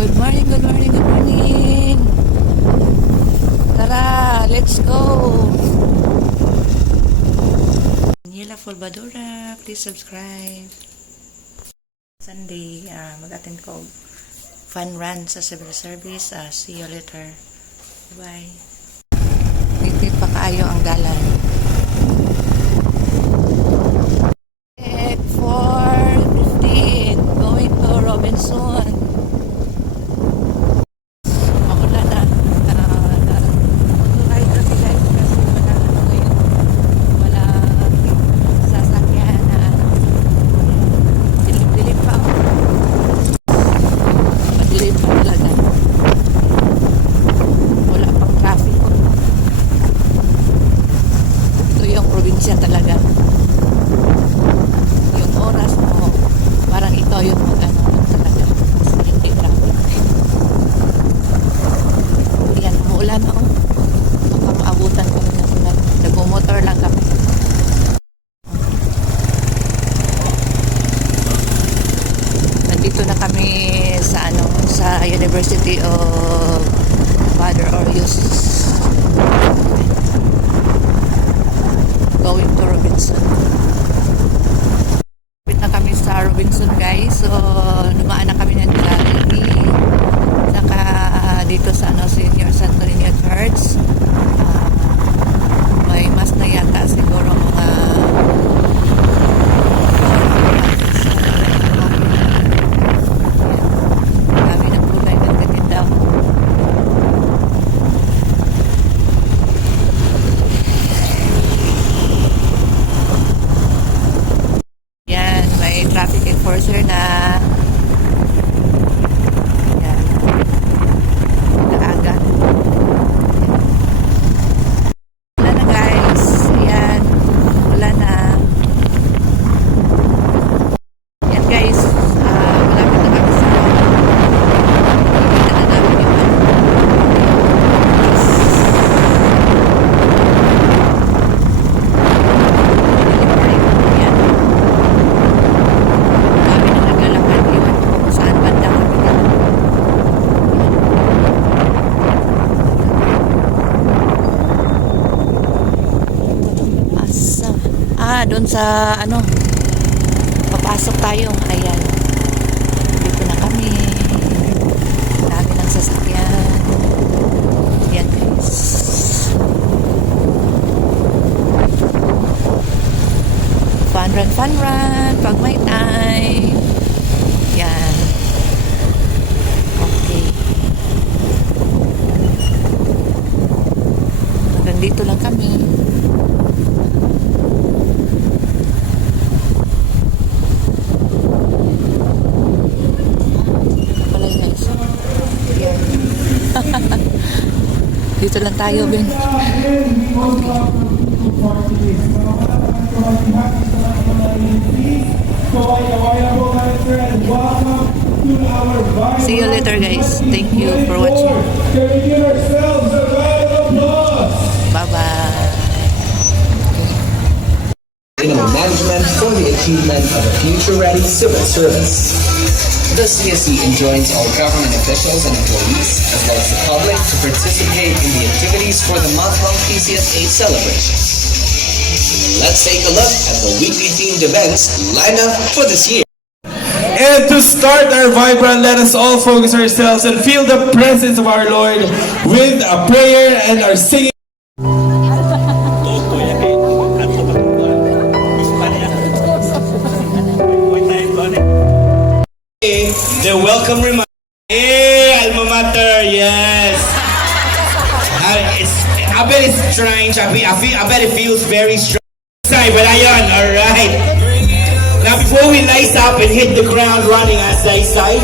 Good morning, good morning, good morning. Tara, let's go. Daniela Folbadora, please subscribe. Sunday, mag-attend ko fun run sa civil service. See you later. Bye. Dito pa kaayo ang dalan. At 4:15, going to Robinson. Probinsya talaga. Yung oras mo, parang ikaw yung mag-ano talaga. Kasi hindi traffic. Yan, umuulan ako. Baka maabutan kami ng ulan. Nag-motor lang kami. Nandito na kami sa sa University of Father Orius. Going to Robinson. Lapit na kami sa Robinson, guys. So, lumaan na kami ng Jollibee. Saka dito sa Senior Santo Niño Church. May mas na yata siguro mga dami ng kulay ng titindaw. Traffic enforcer na yan naaga. Wala na, guys. Yan, wala na. Yan, guys, malapit na kami sa nakikita na namin yung doon sa papasok tayo. Ayan, dito na kami. Dami ng sasakyan. Ayan, guys. Fun run pag may time. Yan, okay. Hanggang dito lang kami. Dito lang tayo, Ben. See you later, guys. Thank you for watching. Bye-bye. Management for the achievement of a future-ready civil service. The CSE enjoins all government officials and employees, as well as the public, to participate in the activities for the month-long PCSA celebration. Let's take a look at the weekly themed events lined up for this year. And to start our vibrant, let us all focus ourselves and feel the presence of our Lord with a prayer and our singing. The welcome reminder. Hey, alma mater, yes. I bet it's strange. I bet it feels very strange. But ayon, all right. Now before we lace up and hit the ground running, as they say.